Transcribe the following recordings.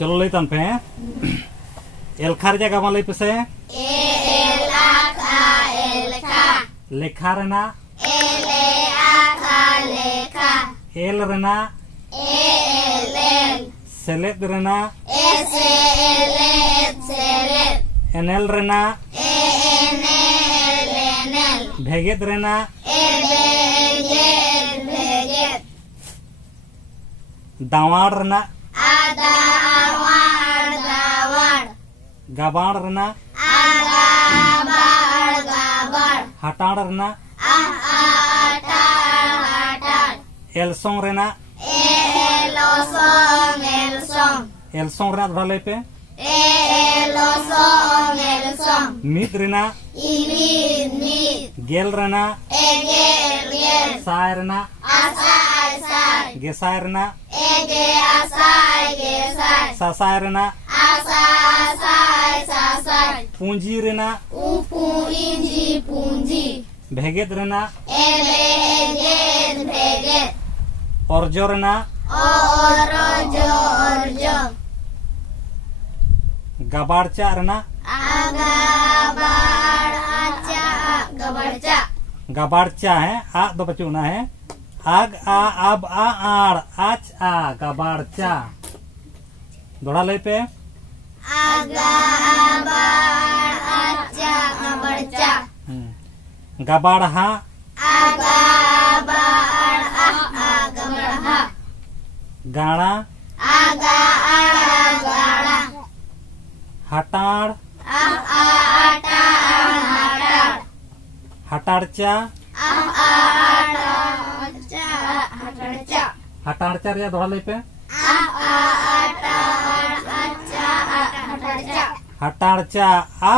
चलो लैतन पे एलखार जगह मा लई पेसे लेखा रेना एल रेना सेलेद रेना एनएल रेना भेगेद रेना दावाड़ रेना गाबाड़ रेना हटाड़ रेना एलसोंग रेना एलसोंग रेना धरा लई पे मीत रेना गेल रेना साय रेना गेसाय रेना सासाय रेना पूंजी रेना भेगेद रेना अर्जो रेना गबाड़चा रेना गबाड़चा है आ दो बचुना है आग आ अब आ आड़ आच आ गबाड़चा दोड़ा ले पे गबाड़हा गाड़ा हटाड़ हटाड़चा हटाड़चा रे दोड़ा ले पे हटाड़चा आ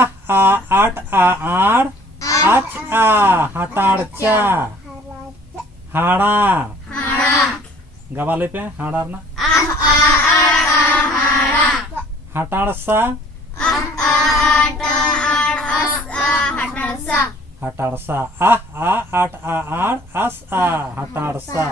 आट आ आड़ आच आ हटाड़चा हाड़ा गवाले पे हाड़ा ना हटाड़सा हटाड़सा आ आट आ आड़ अस आ हटाड़सा